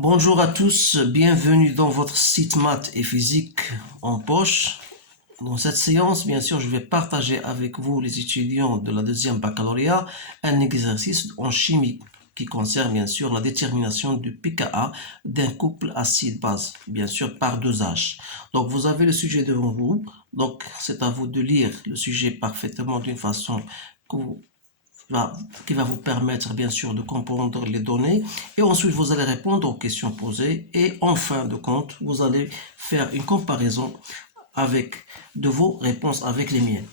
Bonjour à tous, bienvenue dans votre site maths et physique en poche. Dans cette séance, bien sûr, je vais partager avec vous, les étudiants de la deuxième baccalauréat, un exercice en chimie qui concerne bien sûr la détermination du pKa d'un couple acide-base, bien sûr par dosage. Donc vous avez le sujet devant vous, donc c'est à vous de lire le sujet parfaitement d'une façon qui va vous permettre bien sûr de comprendre les données, et ensuite vous allez répondre aux questions posées, et en fin de compte vous allez faire une comparaison de vos réponses avec les miennes.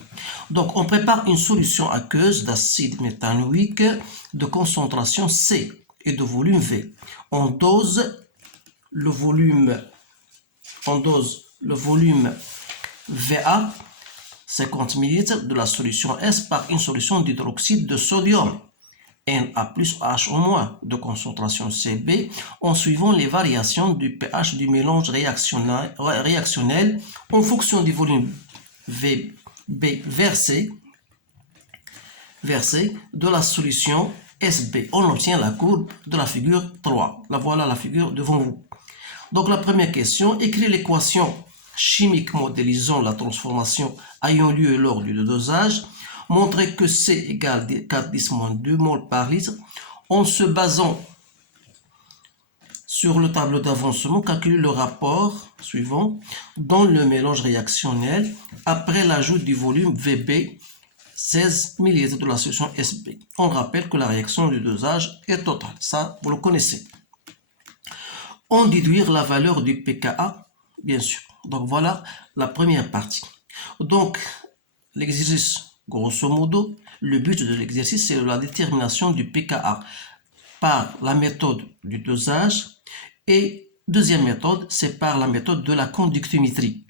Donc on prépare une solution aqueuse d'acide méthanoïque de concentration C et de volume V. On dose le volume VA 50 ml de la solution S par une solution d'hydroxyde de sodium Na plus H de concentration Cb en suivant les variations du pH du mélange réactionnel en fonction du volume VB versé de la solution Sb. On obtient la courbe de la figure 3. Voilà la figure devant vous. Donc la première question, écrit l'équation chimique modélisant la transformation ayant lieu lors du dosage. Montrer que C égale 4,10-2 mol par litre en se basant sur le tableau d'avancement. Calculer le rapport suivant dans le mélange réactionnel après l'ajout du volume VB 16 ml de la solution Sb. On rappelle que la réaction du dosage est totale, ça vous le connaissez. En déduire la valeur du pKa, bien sûr. Donc voilà la première partie. Donc l'exercice, grosso modo, le but de l'exercice, c'est la détermination du pKa par la méthode du dosage, et deuxième méthode, c'est par la méthode de la conductométrie.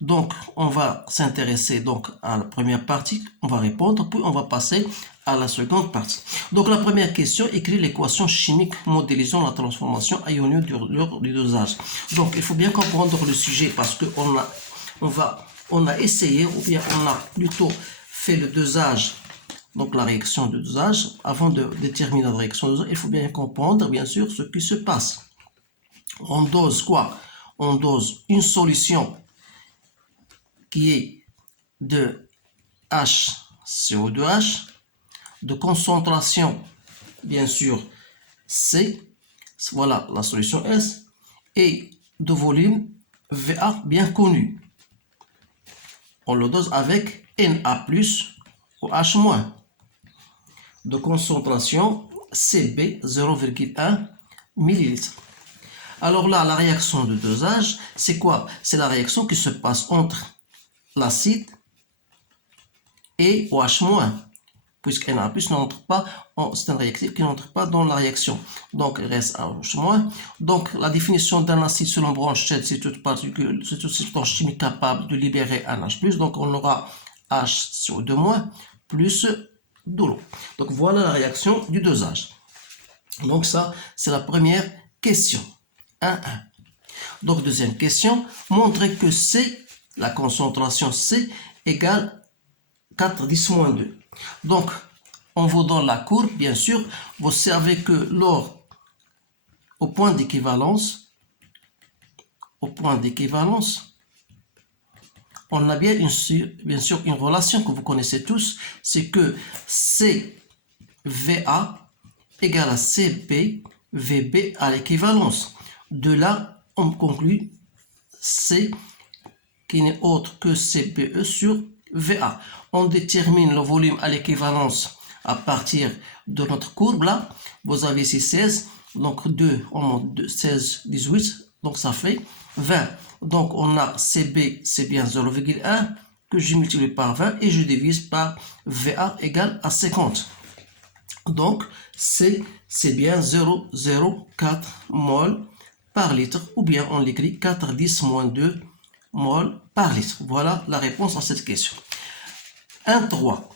Donc on va s'intéresser donc à la première partie, on va répondre, puis on va passer à la seconde partie. Donc la première question, écrire l'équation chimique modélisant la transformation ayant lieu lors du dosage. Donc il faut bien comprendre le sujet, parce que on a essayé, ou bien on a plutôt fait le dosage, donc la réaction de dosage. Avant de déterminer la réaction de dosage, il faut bien comprendre bien sûr ce qui se passe. On dose quoi? On dose une solution qui est de HCO2H, de concentration bien sûr C, voilà la solution S, et de volume VA bien connu. On le dose avec Na plus ou H-, de concentration Cb 0,1 ml. Alors là, la réaction de dosage, c'est quoi? C'est la réaction qui se passe entre l'acide et OH-, puisque Na plus n'entre pas, c'est un réactif qui n'entre pas dans la réaction. Donc, il reste OH-. Donc, la définition d'un acide selon branche Z, c'est toute substance chimique capable de libérer un H+. Donc, on aura HCO2- plus de l'eau. Donc, voilà la réaction du dosage. Donc, ça, c'est la première question. 1-1. Donc, deuxième question, montrer que C, la concentration C, égale 4,10-2. Donc, on vous donne la courbe, bien sûr. Vous savez que au point d'équivalence, on a bien sûr une relation que vous connaissez tous, c'est que CVA égale à CPVB à l'équivalence. De là, on conclut C qui n'est autre que CPE sur VA. On détermine le volume à l'équivalence à partir de notre courbe là. Vous avez ici 16, donc 2, on monte de 16, 18, donc ça fait 20. Donc on a CB, c'est bien 0,1 que je multiplie par 20 et je divise par VA égale à 50. Donc C, c'est bien 0,04 mol par litre, ou bien on l'écrit 4,10-2 mol par litre. Voilà la réponse à cette question. 1-3.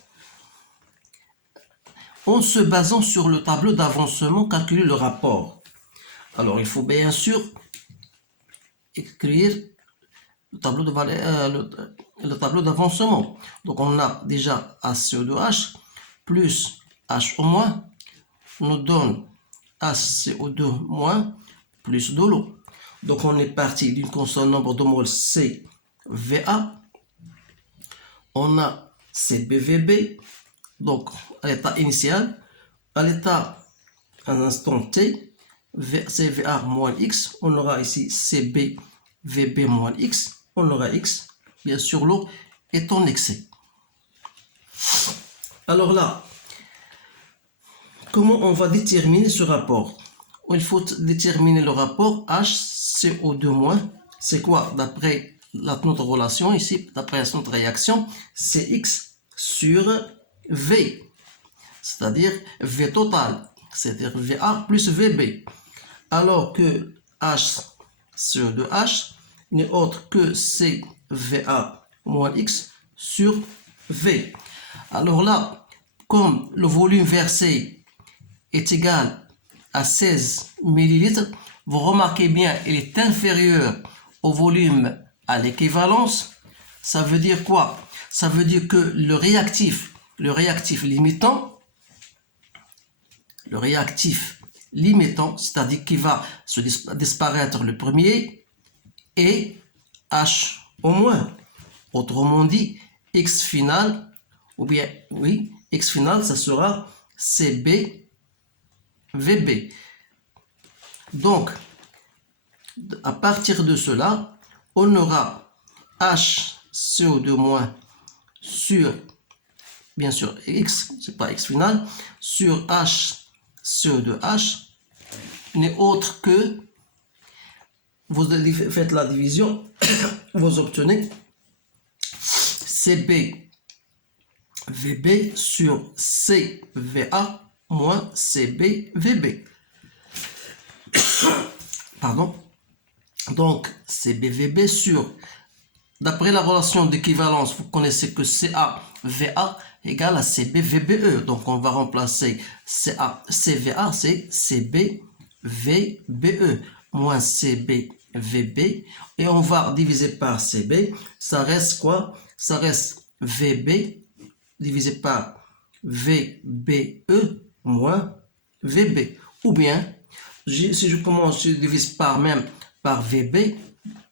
En se basant sur le tableau d'avancement, calculer le rapport. Alors, il faut bien sûr écrire le tableau d'avancement. Donc, on a déjà HCO2H plus H- nous donne HCO2- plus de l'eau. Donc on est parti d'une constante nombre de moles CVA. On a CBVB, donc à l'état initial, à l'état à l'instant T, CVA moins X, on aura ici CBVB moins X, on aura X, bien sûr l'eau est en excès. Alors là, comment on va déterminer ce rapport? Il faut déterminer le rapport HCO2-, c'est quoi? D'après notre relation ici, d'après notre réaction, c'est X sur V, c'est-à-dire V total, c'est-à-dire VA plus VB. Alors que HCO2H n'est autre que CVA moins X sur V. Alors là, comme le volume versé est égal à 16 ml, vous remarquez bien, il est inférieur au volume à l'équivalence. Ça veut dire quoi? Ça veut dire que le réactif limitant, c'est-à-dire qui va se disparaître le premier, est H au moins. Autrement dit, X final, ou bien, oui, X final, ça sera CB VB. Donc, à partir de cela, on aura HCO2- sur, bien sûr, X, c'est pas X final, sur HCO2H n'est autre que, vous faites la division, vous obtenez CB VB sur CVA moins CBVB. Pardon. Donc, CBVB sur, d'après la relation d'équivalence, vous connaissez que CAVA égale à CBVBE. Donc, on va remplacer CVA, c'est CBVBE moins CBVB. Et on va diviser par CB. Ça reste quoi? Ça reste VB divisé par VBE moins VB. Ou bien, si je commence, je divise par VB,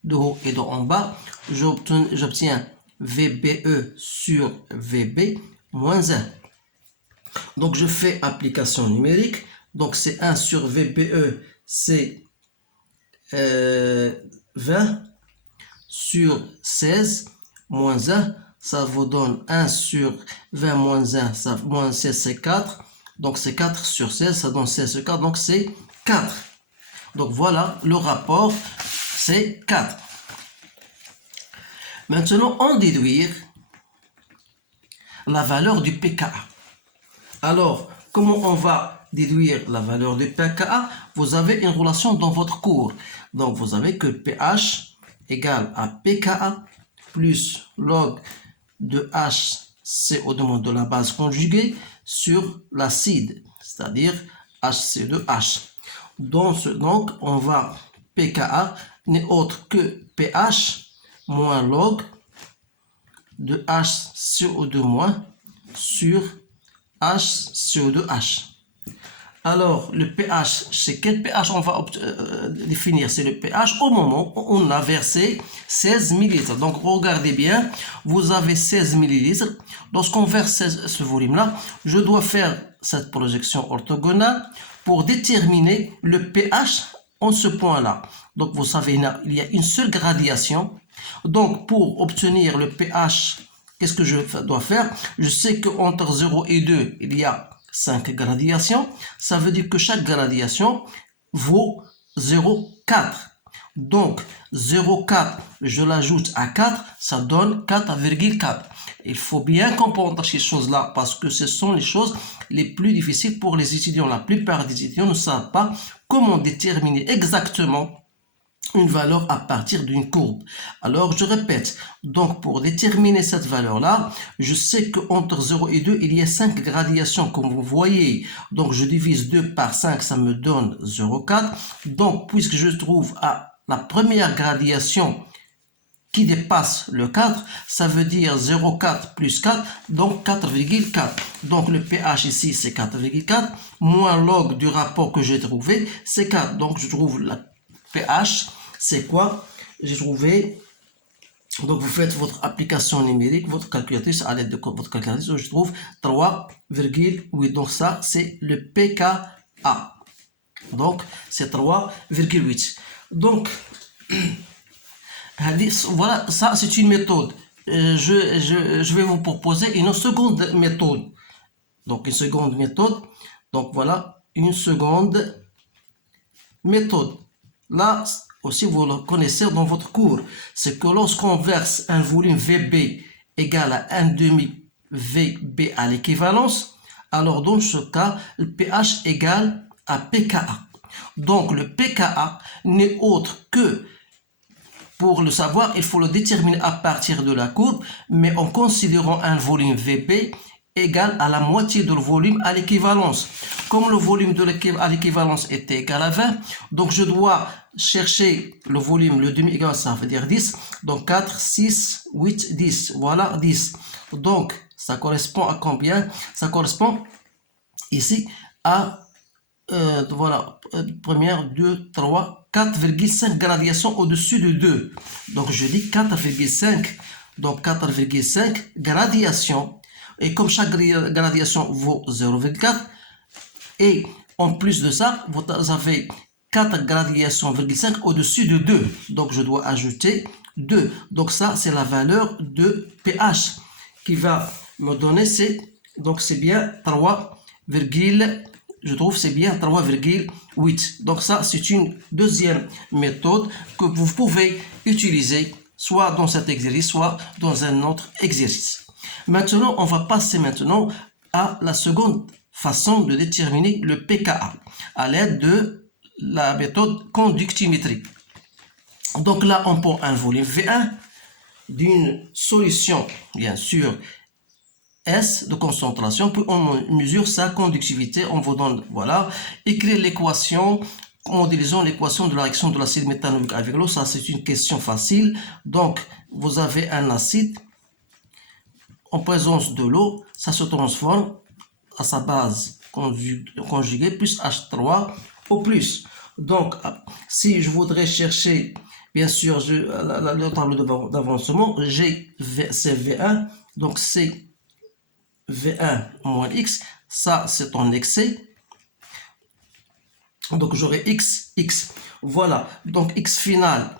de haut et de en bas, j'obtiens VBE sur VB moins 1. Donc, je fais application numérique. Donc, c'est 1 sur VBE, c'est 20 sur 16 moins 1. Ça vous donne 1 sur 20 moins 1, ça, moins 16, c'est 4. Donc, c'est 4 sur 16, ça donne 16 sur 4, donc c'est 4. Donc, voilà, le rapport, c'est 4. Maintenant, on déduire la valeur du pKa. Alors, comment on va déduire la valeur du pKa? Vous avez une relation dans votre cours. Donc, vous avez que pH égale à pKa plus log de HCO2- de la base conjuguée sur l'acide, c'est-à-dire HCO2H. Donc, on va pKa n'est autre que pH moins log de HCO2- sur HCO2H. Alors, le pH, c'est quel pH on va définir? C'est le pH au moment où on a versé 16 ml. Donc, regardez bien, vous avez 16 ml. Lorsqu'on verse ce volume-là, je dois faire cette projection orthogonale pour déterminer le pH en ce point-là. Donc, vous savez, il y a une seule gradation. Donc, pour obtenir le pH, qu'est-ce que je dois faire? Je sais qu'entre 0 et 2, il y a 5 gradations. Ça veut dire que chaque gradation vaut 0,4. Donc, 0,4, je l'ajoute à 4, ça donne 4,4. Il faut bien comprendre ces choses-là parce que ce sont les choses les plus difficiles pour les étudiants. La plupart des étudiants ne savent pas comment déterminer exactement une valeur à partir d'une courbe. Alors, je répète, donc pour déterminer cette valeur-là, je sais qu'entre 0 et 2, il y a 5 gradations, comme vous voyez. Donc, je divise 2 par 5, ça me donne 0,4. Donc, puisque je trouve à la première gradation qui dépasse le 4, ça veut dire 0,4 plus 4, donc 4,4. Donc, le pH ici, c'est 4,4, moins log du rapport que j'ai trouvé, c'est 4. Donc, je trouve pH, c'est quoi? J'ai trouvé, donc vous faites votre application numérique, votre calculatrice, à l'aide de votre calculatrice, je trouve 3,8. Donc ça, c'est le pKa. Donc c'est 3,8. Donc voilà, ça c'est une méthode. Je vais vous proposer une seconde méthode. Donc une seconde méthode. Donc voilà une seconde méthode. Là aussi vous le connaissez dans votre cours. C'est que lorsqu'on verse un volume VB égal à 1 demi VB à l'équivalence, alors dans ce cas, le pH égale à pKa. Donc le pKa n'est autre que, pour le savoir, il faut le déterminer à partir de la courbe, mais en considérant un volume VB égal à la moitié de le volume à l'équivalence. Comme le volume à l'équivalence était égal à 20, donc je dois chercher le volume, le demi égal, ça veut dire 10. Donc 4, 6, 8, 10. Voilà, 10. Donc ça correspond à combien? Ça correspond ici à voilà, première, 2, 3, 4,5 gradations au-dessus de 2. Donc je dis 4,5. Donc 4,5 gradations. Et comme chaque gradation vaut 0,4, et en plus de ça, vous avez 4 gradations au-dessus de 2. Donc je dois ajouter 2. Donc ça, c'est la valeur de pH qui va me donner, donc c'est bien 3, je trouve c'est bien 3,8. Donc ça, c'est une deuxième méthode que vous pouvez utiliser soit dans cet exercice, soit dans un autre exercice. Maintenant, on va passer maintenant à la seconde façon de déterminer le pKa à l'aide de la méthode conductimétrie. Donc là, on prend un volume V1 d'une solution, bien sûr, S de concentration, puis on mesure sa conductivité, on vous donne, voilà, écrire l'équation, modélisons l'équation de la réaction de l'acide méthanoïque avec l'eau, ça c'est une question facile. Donc, vous avez un acide, en présence de l'eau, ça se transforme à sa base conjuguée plus H3 au plus. Donc, si je voudrais chercher, bien sûr, le tableau d'avancement, c'est V1, donc c'est V1 moins X, ça c'est en excès. Donc j'aurai X. Voilà, donc X final.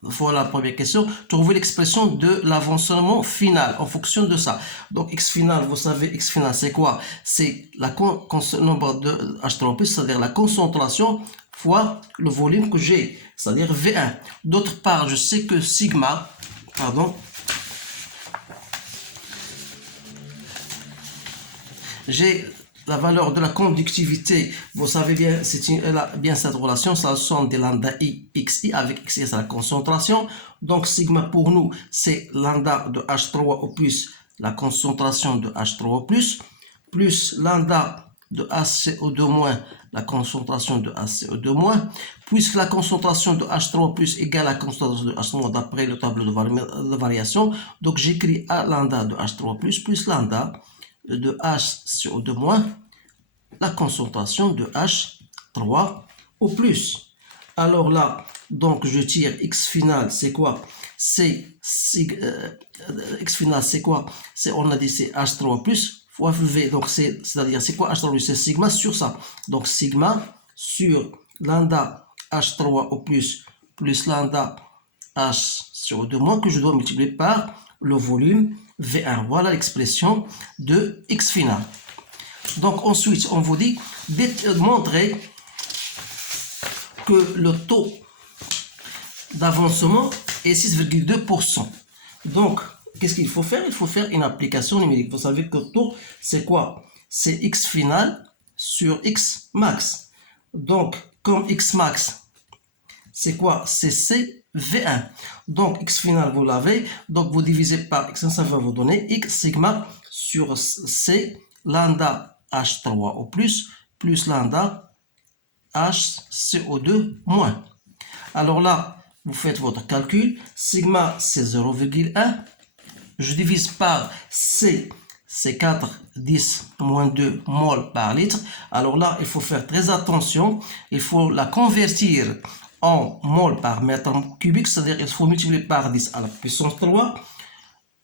Voilà la première question. Trouver l'expression de l'avancement final en fonction de ça. Donc X final, vous savez, X final c'est quoi? C'est le nombre de H3+, c'est-à-dire la concentration fois le volume que j'ai, c'est-à-dire V1. D'autre part, je sais que sigma, j'ai la valeur de la conductivité, vous savez bien, elle a bien cette relation, c'est la somme de lambda I, xi, avec xi, c'est la concentration. Donc, sigma pour nous, c'est lambda de H3 au plus, la concentration de H3 au plus lambda de HCO2-, la concentration de HCO2-, puisque la concentration de H3 plus égale à la concentration de H3 d'après le tableau de variation. Donc, j'écris A lambda de H3 plus lambda de HCO2-, la concentration de H3 au plus. Alors là, donc je tire X final, c'est quoi? X final, c'est quoi? On a dit c'est H3 plus fois V. Donc c'est-à-dire c'est quoi H3 plus? C'est sigma sur ça. Donc sigma sur lambda H3 au plus lambda HCO2- que je dois multiplier par le volume V1. Voilà l'expression de X final. Donc ensuite, on vous dit de montrer que le taux d'avancement est 6,2%. Donc, qu'est-ce qu'il faut faire? Il faut faire une application numérique. Vous savez que le taux, c'est quoi? C'est X final sur X max. Donc, comme X max, c'est quoi? C'est CV1. Donc, X final, vous l'avez. Donc, vous divisez par X, ça va vous donner X sigma sur C lambda H3 au plus lambda HCO2-. Alors là, vous faites votre calcul. Sigma, c'est 0,1. Je divise par C, c'est 4, 10, moins 2 mol par litre. Alors là, il faut faire très attention. Il faut la convertir en mol par mètre cubique, c'est-à-dire il faut multiplier par 10 à la puissance 3.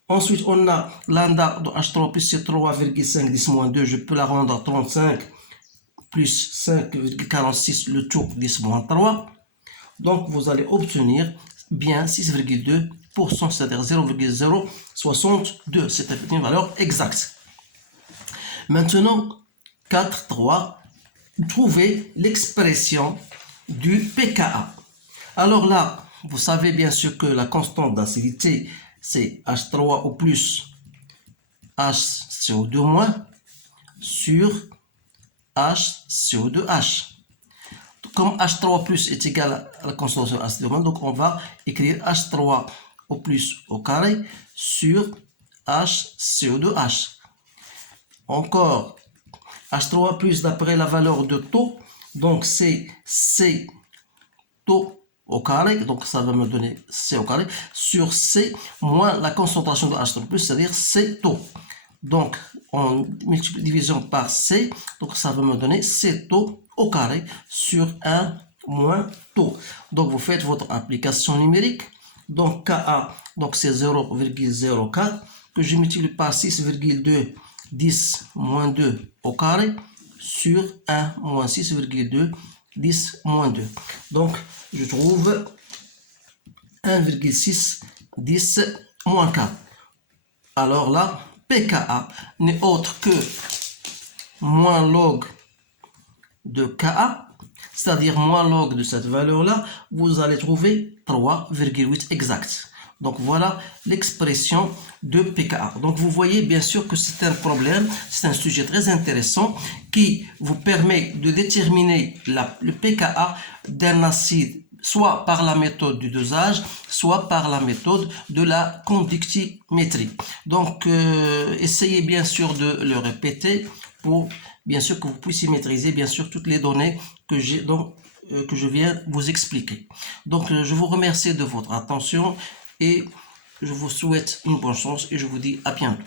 Ensuite, on a lambda de H3 plus c'est 3,5 10 moins 2, je peux la rendre à 35 plus 5,46 le tout 10 moins 3. Donc, vous allez obtenir bien 6,2%, c'est-à-dire 0,062. C'est une valeur exacte. Maintenant, 4.3, trouvez l'expression du pKa. Alors là, vous savez bien sûr que la constante d'acidité, c'est H3 au plus HCO2 moins sur HCO2H. Comme H3 plus est égal à la constante d'acidité, donc on va écrire H3 au plus au carré sur HCO2H. Encore, H3 plus d'après la valeur de taux, donc c'est C taux au carré, donc ça va me donner C au carré, sur C moins la concentration de H3 plus, c'est-à-dire C taux. Donc, en division par C, donc ça va me donner C taux au carré sur 1 moins taux. Donc, vous faites votre application numérique. Donc, Ka, donc c'est 0,04 que je multiplie par 6,2 10 moins 2 au carré sur 1 moins 6,2 10 moins 2. Donc, je trouve 1,6 10 moins 4. Alors là, pKa n'est autre que moins log de Ka, c'est-à-dire moins log de cette valeur-là, vous allez trouver 3,8 exact. Donc voilà l'expression de pKa. Donc vous voyez bien sûr que c'est un problème, c'est un sujet très intéressant qui vous permet de déterminer le pKa d'un acide, soit par la méthode du dosage, soit par la méthode de la conductimétrie. Donc essayez bien sûr de le répéter pour bien sûr que vous puissiez maîtriser bien sûr toutes les données que je viens vous expliquer. Donc je vous remercie de votre attention et je vous souhaite une bonne chance et je vous dis à bientôt.